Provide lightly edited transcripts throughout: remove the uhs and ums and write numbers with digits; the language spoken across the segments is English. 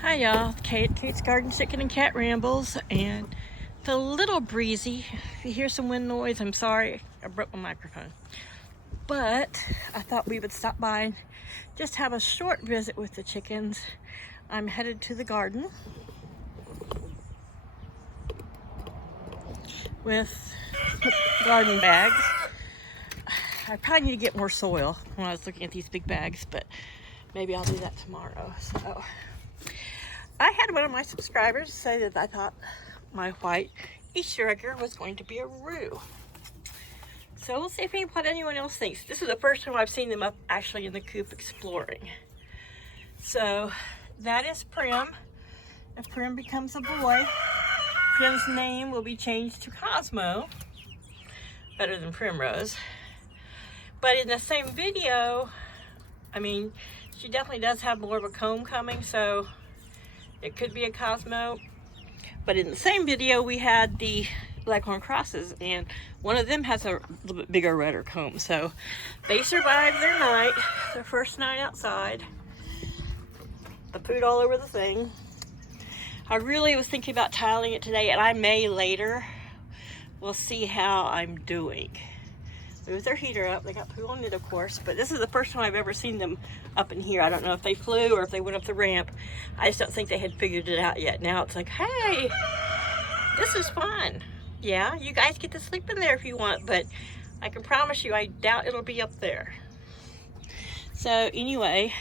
Hi y'all, Kate's Garden Chicken and Cat Rambles, and it's a little breezy. If you hear some wind noise, I'm sorry, I broke my microphone. But I thought we would stop by and just have a short visit with the chickens. I'm headed to the garden with garden bags. I probably need to get more soil when I was looking at these big bags, but maybe I'll do that tomorrow. So I had one of my subscribers say that I thought my white Easter egger was going to be a roux. So we'll see what anyone else thinks. This is the first time I've seen them up actually in the coop exploring. So that is Prim. If Prim becomes a boy, Prim's name will be changed to Cosmo. Better than Primrose. But in the same video, I mean, she definitely does have more of a comb coming, so it could be a Cosmo. But in the same video, we had the Leghorn crosses, and one of them has a little bit bigger, redder comb. So they survived their first night outside. The food all over the thing. I really was thinking about tiling it today, and I may later. We'll see how I'm doing. Move their heater up. They got poo on it, of course, but this is the first time I've ever seen them up in here. I don't know if they flew or if they went up the ramp. I just don't think they had figured it out yet. Now it's like, hey, this is fun. Yeah, you guys get to sleep in there if you want, but I can promise you, I doubt it'll be up there. So anyway,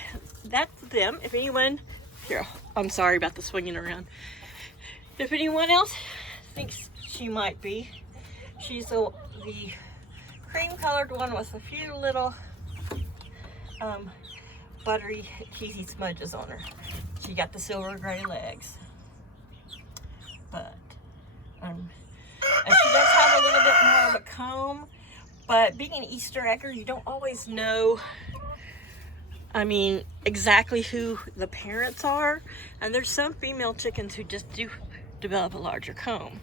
that's them. If anyone, here, I'm sorry about the swinging around. If anyone else thinks she might be, she's the cream colored one with a few little buttery cheesy smudges on her. She got the silver gray legs, but and she does have a little bit more of a comb. But being an Easter egger, you don't always know, I mean, exactly who the parents are, and there's some female chickens who just do develop a larger comb.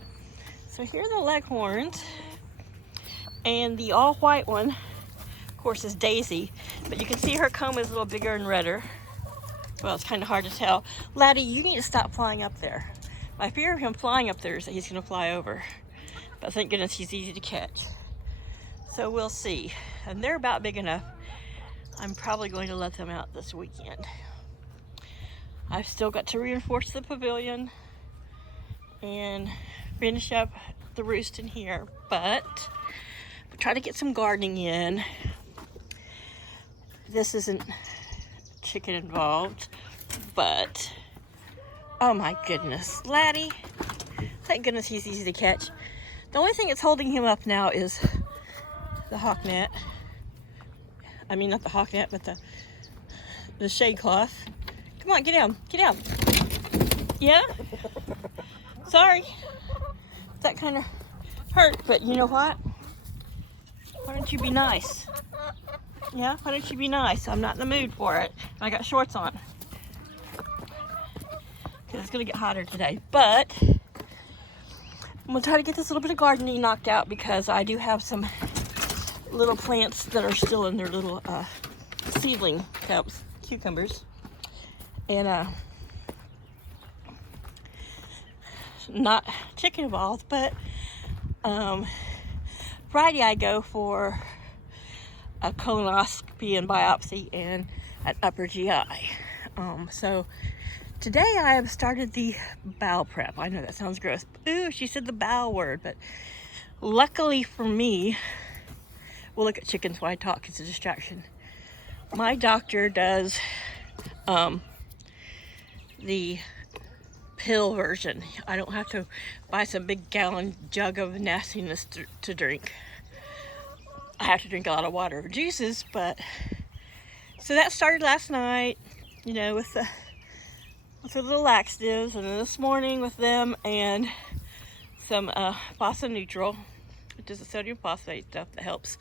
So here are the Leghorns. And the all white one, of course, is Daisy, but you can see her comb is a little bigger and redder. Well, it's kind of hard to tell. Laddie, you need to stop flying up there. My fear of him flying up there is that he's going to fly over. But thank goodness he's easy to catch. So we'll see. And they're about big enough. I'm probably going to let them out this weekend. I've still got to reinforce the pavilion and finish up the roost in here, but try to get some gardening in. This isn't chicken involved, but oh my goodness, Laddie, thank goodness he's easy to catch. The only thing that's holding him up now is the hawk net. I mean, not the hawk net, but the shade cloth. Come on, get down, get down. Yeah? Sorry. That kind of hurt, but you know what? Why don't you be nice? Yeah, why don't you be nice? I'm not in the mood for it. I got shorts on. Because it's going to get hotter today. But I'm going to try to get this little bit of gardening knocked out because I do have some little plants that are still in their little seedling cups, cucumbers. And not chicken involved, but Friday I go for a colonoscopy and biopsy and an upper GI. So today I have started the bowel prep. I know that sounds gross. Ooh, she said the bowel word, but luckily for me, we'll look at chickens while I talk. It's a distraction. My doctor does the pill version. I don't have to buy some big gallon jug of nastiness to drink. I have to drink a lot of water or juices, but so that started last night, you know, with the little laxatives, and then this morning with them and some Phosphate Neutral, which is a sodium phosphate stuff that helps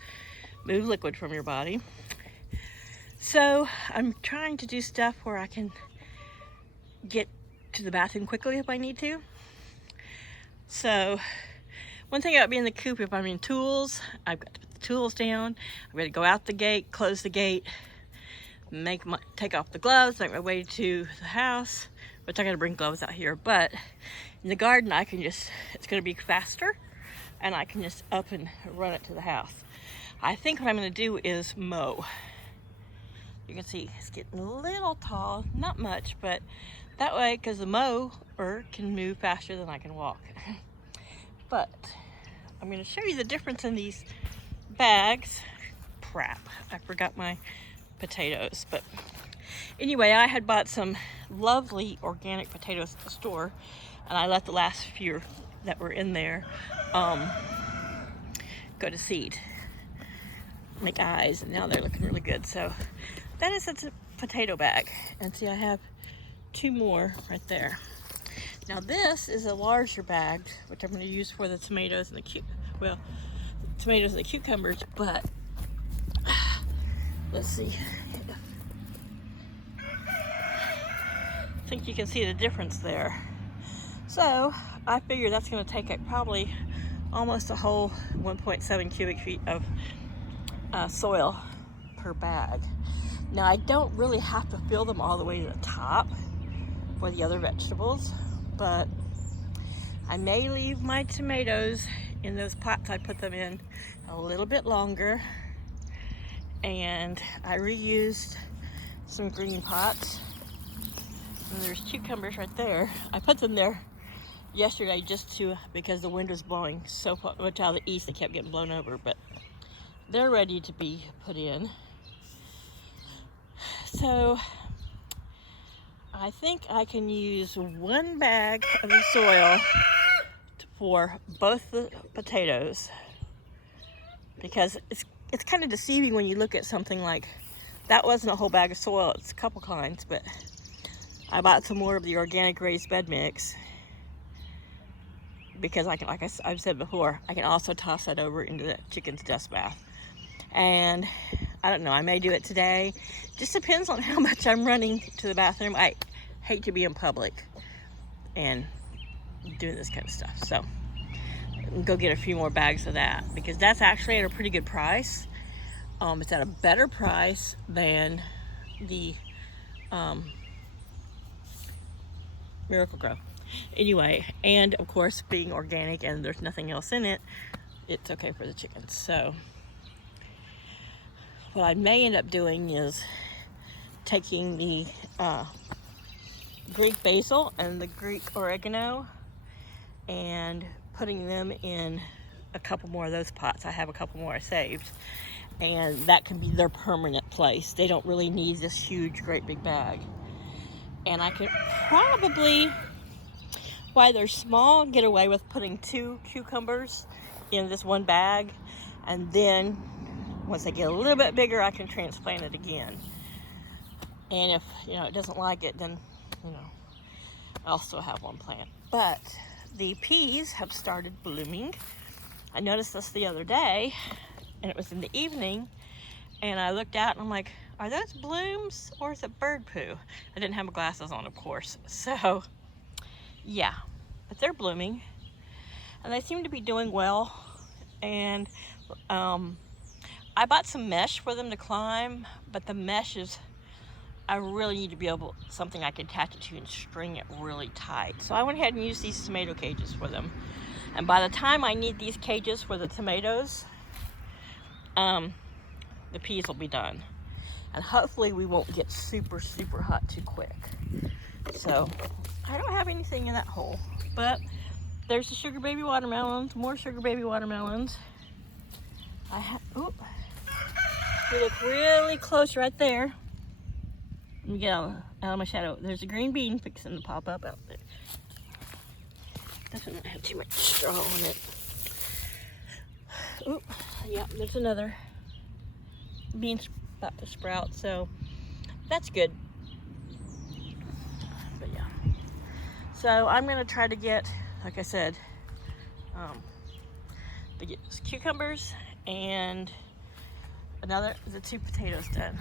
move liquid from your body. So I'm trying to do stuff where I can get to the bathroom quickly if I need to. So one thing about being in the coop, if I'm in tools, I've got to put the tools down. I've got to go out the gate, close the gate, take off the gloves, make my way to the house, which I gotta bring gloves out here, but in the garden I can just, it's gonna be faster and I can just up and run it to the house. I think what I'm gonna do is mow. You can see it's getting a little tall, not much, but that way, because the mower can move faster than I can walk. But I'm gonna show you the difference in these bags. Crap, I forgot my potatoes, but anyway, I had bought some lovely organic potatoes at the store, and I let the last few that were in there go to seed, make eyes, and now they're looking really good. So that is a potato bag, and see, I have 2 more right there. Now this is a larger bag, which I'm going to use for the tomatoes and the tomatoes and the cucumbers, but let's see. I think you can see the difference there. So I figure that's going to take up probably almost a whole 1.7 cubic feet of soil per bag. Now I don't really have to fill them all the way to the top for the other vegetables, but I may leave my tomatoes in those pots I put them in a little bit longer. And I reused some green pots. And there's cucumbers right there. I put them there yesterday just because the wind was blowing so much out of the east, they kept getting blown over, but they're ready to be put in. So I think I can use 1 bag of the soil for both the potatoes, because it's kind of deceiving when you look at something like that. Wasn't a whole bag of soil, it's a couple kinds, but I bought some more of the organic raised bed mix because I can, like I've said before, I can also toss that over into the chicken's dust bath. And I don't know, I may do it today. Just depends on how much I'm running to the bathroom. I hate to be in public and doing this kind of stuff. So go get a few more bags of that, because that's actually at a pretty good price. It's at a better price than the Miracle-Gro. Anyway, and of course, being organic and there's nothing else in it, it's okay for the chickens. So what I may end up doing is taking the Greek basil and the Greek oregano and putting them in a couple more of those pots. I have a couple more I saved, and that can be their permanent place. They don't really need this huge, great big bag. And I could probably, while they're small, get away with putting 2 cucumbers in this 1 bag, and then once they get a little bit bigger, I can transplant it again. And if it doesn't like it, then I'll still have 1 plant. But the peas have started blooming. I noticed this the other day, and it was in the evening, and I looked out and I'm like, are those blooms or is it bird poo? I didn't have my glasses on, of course. So yeah, but they're blooming and they seem to be doing well. And I bought some mesh for them to climb, but the mesh is, I really need to be able, something I can attach it to and string it really tight. So I went ahead and used these tomato cages for them. And by the time I need these cages for the tomatoes, the peas will be done. And hopefully we won't get super, super hot too quick. So I don't have anything in that hole, but there's the sugar baby watermelons, more sugar baby watermelons. We look really close right there. Let me get out of my shadow. There's a green bean fixing to pop up out there. Doesn't have too much straw on it. Oop, yeah, there's another bean about to sprout, so that's good. But yeah, so I'm gonna try to get, like I said, to get cucumbers and the 2 potatoes done.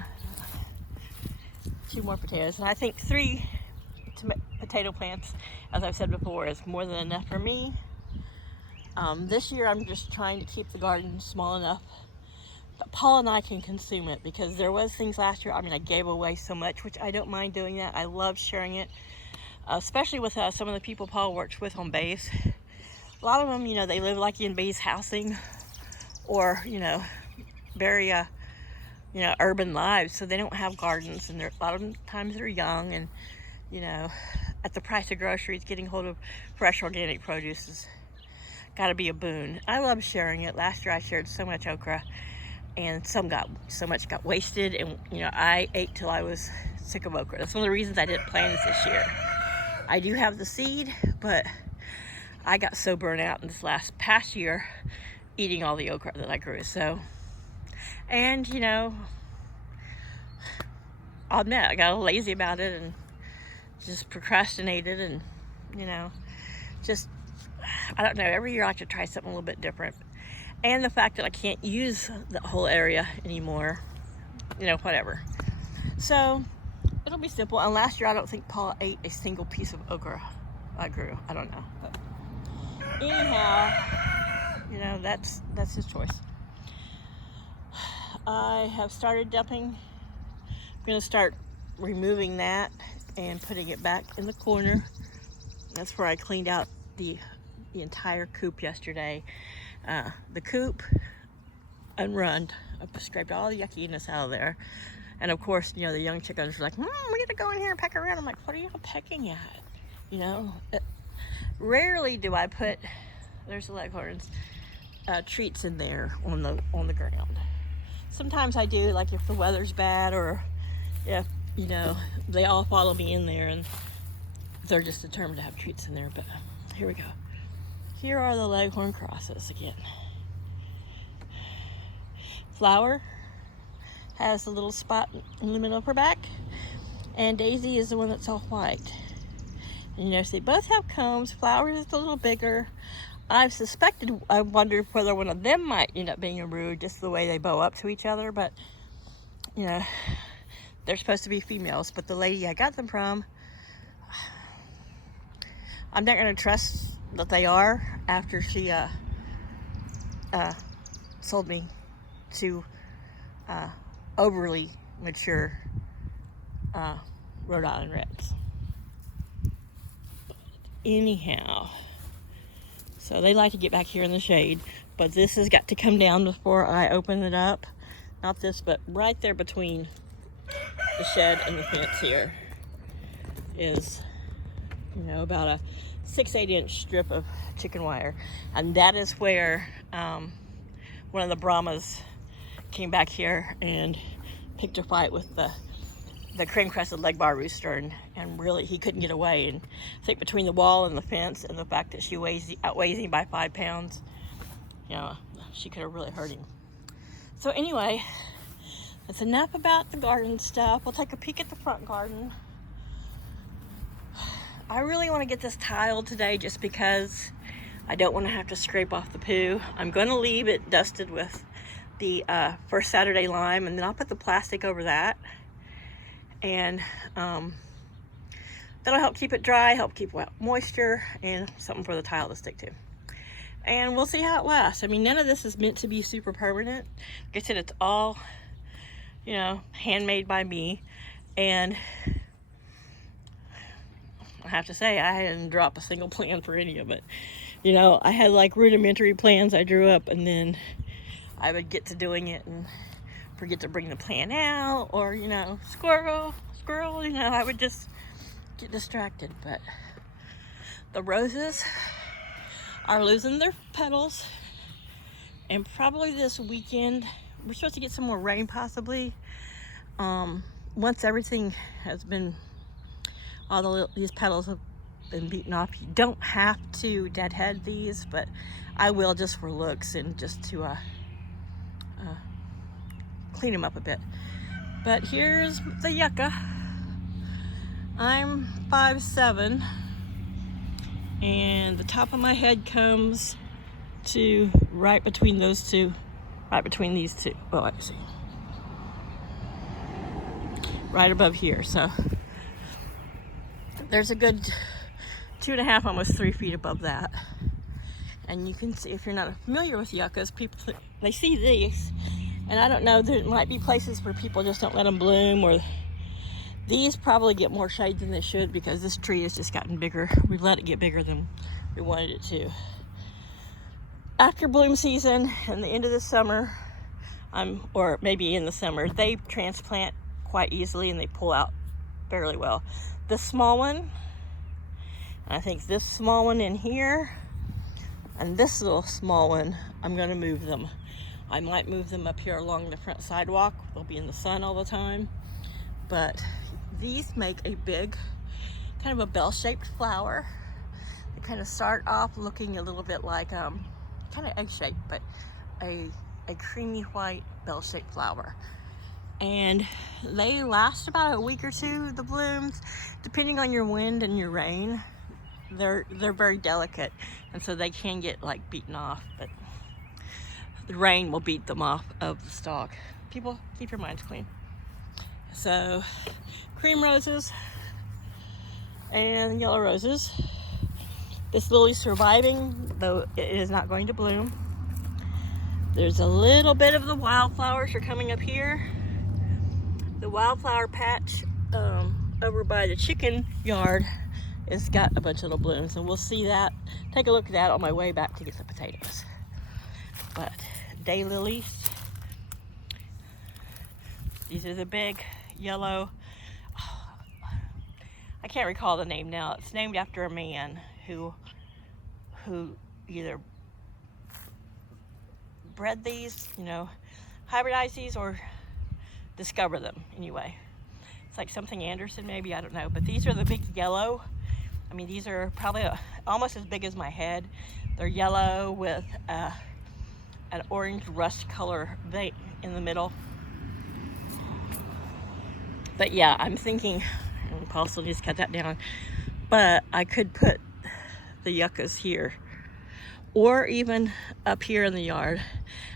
2 more potatoes, and I think 3 potato plants, as I've said before, is more than enough for me. This year I'm just trying to keep the garden small enough that Paul and I can consume it, because there was things last year, I gave away so much, which I don't mind doing that. I love sharing it, especially with some of the people Paul works with on base. A lot of them, you know, they live like in base housing or, you know, very, you know, urban lives. So they don't have gardens, and a lot of times they're young, and, you know, at the price of groceries, getting hold of fresh organic produce is got to be a boon. I love sharing it. Last year I shared so much okra, and so much got wasted, and, you know, I ate till I was sick of okra. That's one of the reasons I didn't plant this year. I do have the seed, but I got so burnt out in this past year eating all the okra that I grew. So, and, you know, I'll admit I got a little lazy about it and just procrastinated, and, you know, just, I don't know, every year I like to try something a little bit different. And the fact that I can't use the whole area anymore, you know, whatever. So it'll be simple. And last year I don't think Paul ate a single piece of okra I grew. I don't know. But anyhow, you know, that's his choice. I have started dumping. I'm going to start removing that and putting it back in the corner. That's where I cleaned out the entire coop yesterday. The coop unrun. I scraped all the yuckiness out of there. And of course, you know, the young chickens are like, we're gonna go in here and peck around. I'm like, what are y'all pecking at? You know, rarely do I put, there's the leghorns, treats in there on the ground. Sometimes I do, like if the weather's bad, or if, you know, they all follow me in there and they're just determined to have treats in there. But here we go. Here are the leghorn crosses again. Flower has a little spot in the middle of her back, and Daisy is the one that's all white. And you notice they both have combs. Flower is a little bigger. I've suspected, I wondered whether one of them might end up being a brood, just the way they bow up to each other, but, you know, they're supposed to be females. But the lady I got them from, I'm not going to trust that they are after she sold me to overly mature Rhode Island Reds. Anyhow, so they like to get back here in the shade, but this has got to come down before I open it up. Not this, but right there between the shed and the fence here is, you know, about a 6-8 inch strip of chicken wire, and that is where one of the Brahmas came back here and picked a fight with the cream-crested leg bar rooster, and really he couldn't get away. And I think between the wall and the fence and the fact that she outweighs him by 5 pounds, you know, she could have really hurt him. So anyway, that's enough about the garden stuff. We'll take a peek at the front garden. I really want to get this tiled today just because I don't want to have to scrape off the poo. I'm going to leave it dusted with the First Saturday Lime, and then I'll put the plastic over that. And that'll help keep it dry, help keep moisture, and something for the tile to stick to. And we'll see how it lasts. I mean, none of this is meant to be super permanent. Like I said, it's all, you know, handmade by me. And I have to say, I didn't drop a single plan for any of it. You know, I had like rudimentary plans I drew up, and then I would get to doing it and forget to bring the plan out, or, you know, squirrel, you know, I would just get distracted. But the roses are losing their petals, and probably this weekend we're supposed to get some more rain, possibly. Once everything has been, these petals have been beaten off. You don't have to deadhead these, but I will, just for looks and just to clean them up a bit. But here's the yucca. I'm 5'7", and the top of my head comes to right between those two, right between these two. Oh, let me see. Right above here. So there's a good 2.5, almost 3 feet above that. And you can see, if you're not familiar with yuccas, people, they see these, and I don't know, there might be places where people just don't let them bloom, or These probably get more shade than they should because this tree has just gotten bigger. We've let it get bigger than we wanted it to. After bloom season and the end of the summer, or maybe in the summer, they transplant quite easily and they pull out fairly well. The small one, I think this small one in here, and this little small one, I'm gonna move them. I might move them up here along the front sidewalk. They'll be in the sun all the time. But these make a big, kind of a bell-shaped flower. They kind of start off looking a little bit like, kind of egg-shaped, but a creamy white bell-shaped flower. And they last about a week or two, the blooms, depending on your wind and your rain. They're very delicate, and so they can get like beaten off, but the rain will beat them off of the stalk. People, keep your minds clean. So, cream roses and yellow roses. This lily's surviving, though it is not going to bloom. There's a little bit of the wildflowers are coming up here. The wildflower patch over by the chicken yard has got a bunch of little blooms, and we'll see that. Take a look at that on my way back to get some potatoes. But daylilies, these are the big yellow, I can't recall the name now. It's named after a man who either bred these, hybridized these, or discovered them anyway. It's like something Anderson maybe, I don't know. But these are the big yellow. I mean, these are probably almost as big as my head. They're yellow with an orange rust color vein in the middle. But yeah, I'm thinking, and Paul still needs to cut that down, but I could put the yuccas here, or even up here in the yard,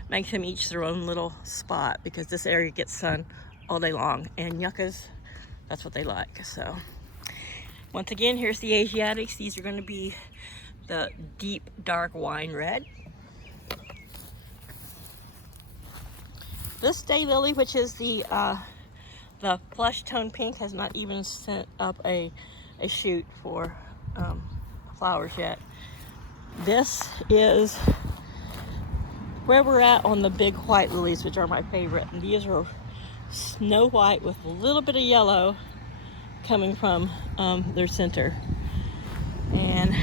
make them each their own little spot, because this area gets sun all day long, and yuccas, that's what they like. So once again, here's the Asiatics. These are going to be the deep dark wine red. This daylily, which is the flesh tone pink, has not even sent up a shoot for flowers yet. This is where we're at on the big white lilies, which are my favorite. And these are snow white with a little bit of yellow coming from their center. And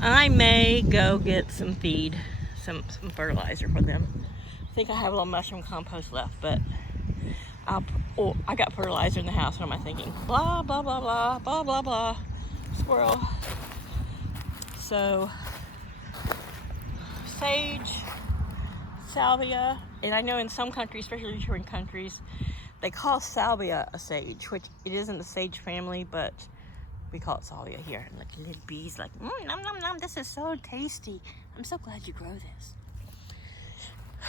I may go get some feed, some fertilizer for them. I think I have a little mushroom compost left, but I got fertilizer in the house. What am I thinking? Blah, blah, blah, blah, blah, blah, blah. Squirrel. So, sage, salvia, and I know in some countries, especially neighboring countries, they call salvia a sage, which it isn't the sage family, but we call it salvia here. And like little bees, like, nom nom nom. This is so tasty. I'm so glad you grow this.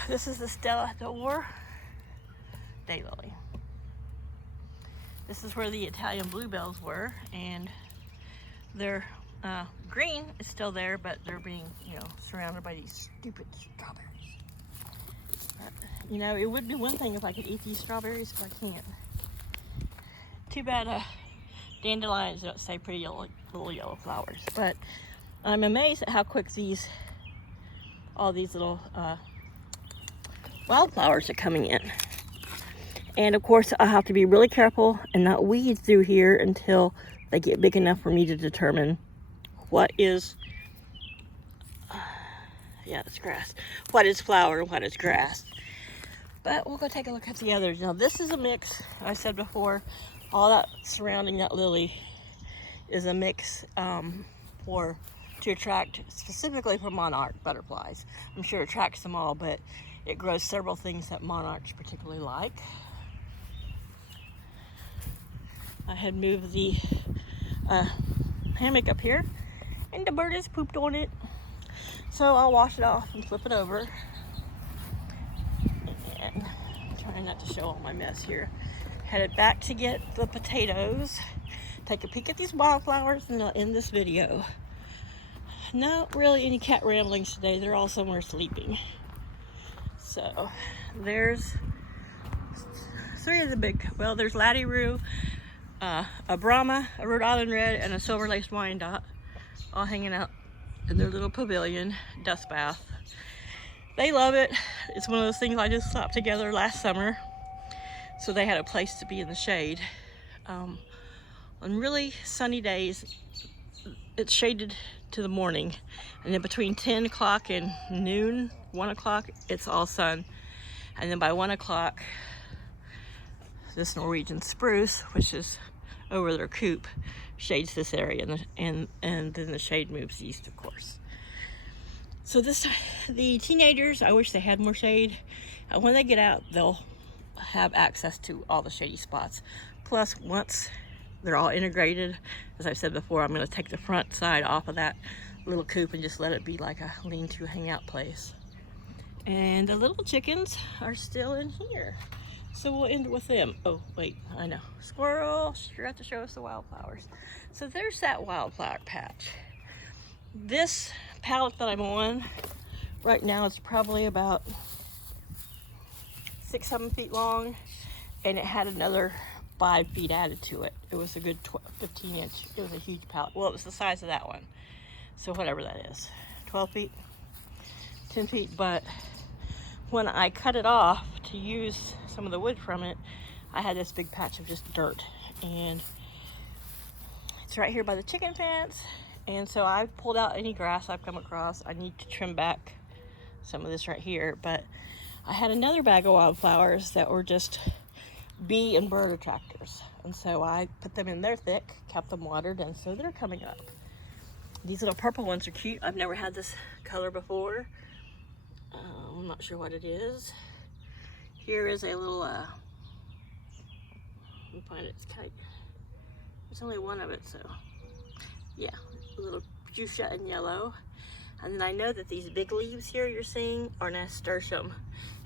This is the Stella d'Or daylily. This is where the Italian bluebells were, and they're green is still there, but they're being, surrounded by these stupid strawberries. But, it would be one thing if I could eat these strawberries, but I can't. Too bad dandelions don't say pretty little yellow flowers. But I'm amazed at how quick all these little wildflowers are coming in. And of course, I have to be really careful and not weed through here until they get big enough for me to determine what is, it's grass, what is flower and what is grass. But we'll go take a look at the others. Now this is a mix, I said before, all that surrounding that lily is a mix to attract, specifically for monarch butterflies. I'm sure it attracts them all, but it grows several things that monarchs particularly like. I had moved the hammock up here, and the bird has pooped on it. So I'll wash it off and flip it over. And I'm trying not to show all my mess here. Headed back to get the potatoes. Take a peek at these wildflowers, and I'll end this video. Not really any cat ramblings today. They're all somewhere sleeping. So there's three of the big, well, there's Laddie Roo, a Brahma, a Rhode Island Red, and a Silver Laced Wyandotte, all hanging out in their little pavilion, dust bath. They love it. It's one of those things I just slapped together last summer, so they had a place to be in the shade. On really sunny days, it's shaded to the morning, and then between 10 o'clock and noon, 1 o'clock, it's all sun. And then by 1 o'clock, this Norwegian spruce, which is over their coop, shades this area, and then the shade moves east, of course. So the teenagers, I wish they had more shade. When they get out, they'll have access to all the shady spots. Plus, once they're all integrated, as I've said before, I'm going to take the front side off of that little coop and just let it be like a lean-to hangout place. And the little chickens are still in here, so we'll end with them. Oh wait, I know, squirrel, you have to show us the wildflowers. So there's that wildflower patch. This pallet that I'm on right now is probably about 6-7 feet long, and it had another 5 feet added to it. It was a good 15 inch. It was a huge pallet. Well, it was the size of that one, so whatever that is, 12 feet, 10 feet. But when I cut it off to use some of the wood from it, I had this big patch of just dirt, and it's right here by the chicken fence. And so I pulled out any grass I've come across. I need to trim back some of this right here, but I had another bag of wildflowers that were just bee and bird attractors, and so I put them in there thick, kept them watered, and so they're coming up. These little purple ones are cute. I've never had this color before. I'm not sure what it is. Here is a little, let me find it, there's only one of it, so yeah, a little fuchsia and yellow. And then I know that these big leaves here you're seeing are nasturtium,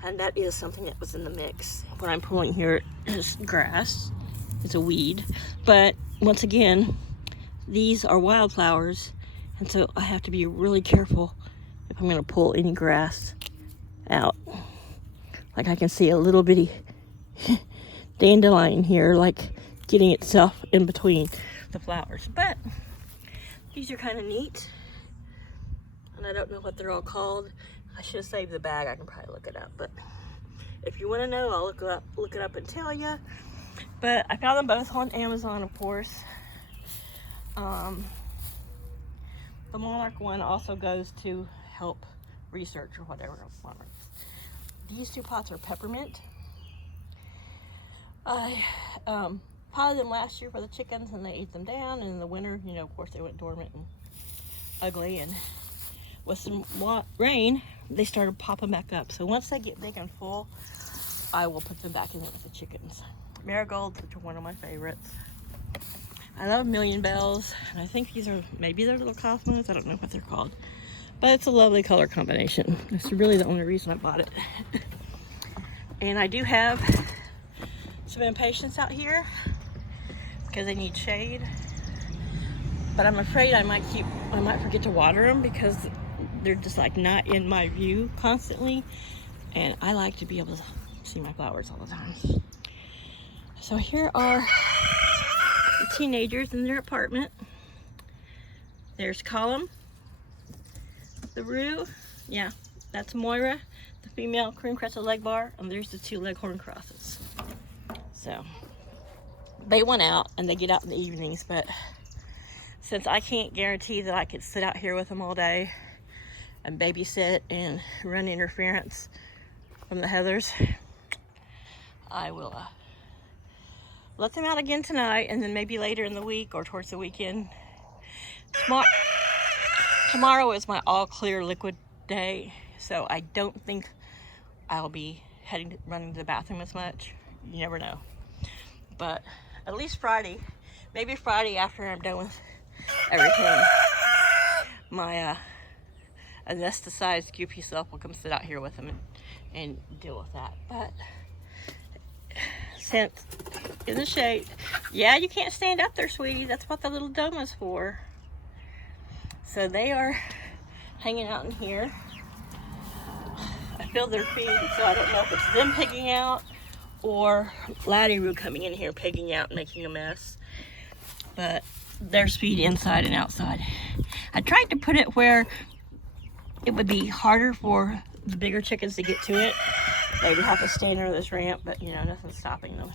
and that is something that was in the mix. What I'm pulling here is grass. It's a weed, but once again, these are wildflowers, and so I have to be really careful if I'm going to pull any grass out. Like I can see a little bitty dandelion here, like getting itself in between the flowers. But these are kind of neat, and I don't know what they're all called. I should have saved the bag. I can probably look it up, but if you want to know, I'll look it up and tell you. But I found them both on Amazon, of course. The monarch one also goes to help research or whatever. These two pots are peppermint. I potted them last year for the chickens, and they ate them down. And in the winter, you know, of course, they went dormant and ugly. And with some rain, they started popping back up. So once they get big and full, I will put them back in there with the chickens. Marigolds, which are one of my favorites. I love Million Bells, and I think these are, maybe they're little cosmos. I don't know what they're called. But it's a lovely color combination. That's really the only reason I bought it. And I do have some impatiens out here because they need shade. But I'm afraid I might forget to water them because they're just like not in my view constantly. And I like to be able to see my flowers all the time. So here are the teenagers in their apartment. There's Column, the Roo, yeah, that's Moira, the female cream-crested leg bar, and there's the two leghorn crosses. So they went out, and they get out in the evenings, but since I can't guarantee that I could sit out here with them all day and babysit and run interference from the Heathers, I will let them out again tonight, and then maybe later in the week or towards the weekend. Tomorrow is my all clear liquid day, so I don't think I'll be running to the bathroom as much. You never know. But at least Friday, maybe Friday after I'm done with everything, my anesthetized goopy self will come sit out here with them and deal with that. But since in the shade, yeah, you can't stand up there, sweetie. That's what the little dome is for. So they are hanging out in here. I feel their feet, so I don't know if it's them pigging out or Laddie were coming in here, pigging out and making a mess. But there's feed inside and outside. I tried to put it where it would be harder for the bigger chickens to get to it. They would have to stand under this ramp, but you know, nothing's stopping them.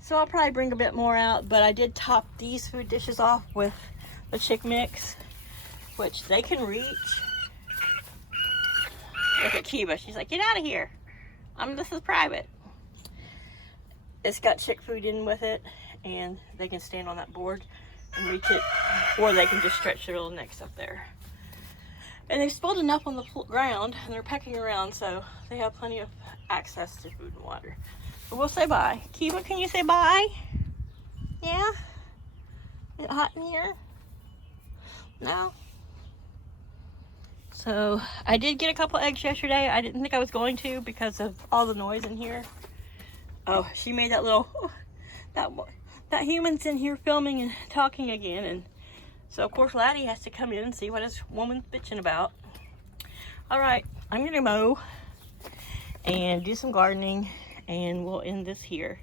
So I'll probably bring a bit more out, but I did top these food dishes off with the chick mix, which they can reach. Look at Kiba, she's like, get out of here. This is private. It's got chick food in with it, and they can stand on that board and reach it, or they can just stretch their little necks up there. And they've spilled enough on the ground, and they're pecking around, so they have plenty of access to food and water. But we'll say bye. Kiba, can you say bye? Yeah? Is it hot in here? No? So, I did get a couple eggs yesterday. I didn't think I was going to because of all the noise in here. Oh, she made that little, that human's in here filming and talking again. And so, of course, Laddie has to come in and see what this woman's bitching about. All right, I'm going to mow and do some gardening, and we'll end this here.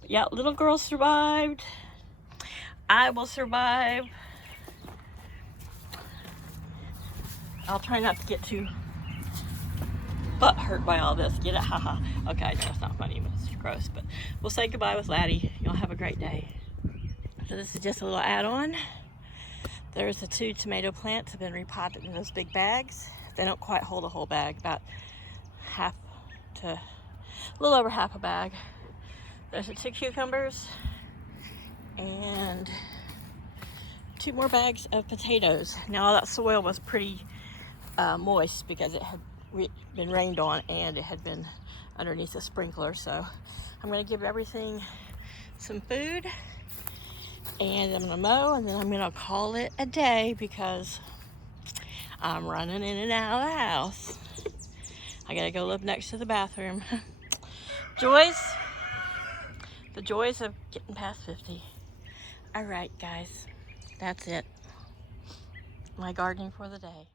But yeah, little girl survived. I will survive. I'll try not to get too butt hurt by all this. Get it? Haha. Okay, I know it's not funny, but it's gross. But we'll say goodbye with Laddie. Y'all have a great day. So this is just a little add-on. There's the 2 tomato plants have been repotted in those big bags. They don't quite hold a whole bag, about half to a little over half a bag. There's the 2 cucumbers and 2 more bags of potatoes. Now all that soil was pretty moist because it had been rained on and it had been underneath the sprinkler. So I'm going to give everything some food, and I'm going to mow, and then I'm going to call it a day because I'm running in and out of the house. I got to go live next to the bathroom. The joys of getting past 50. All right, guys, that's it. My gardening for the day.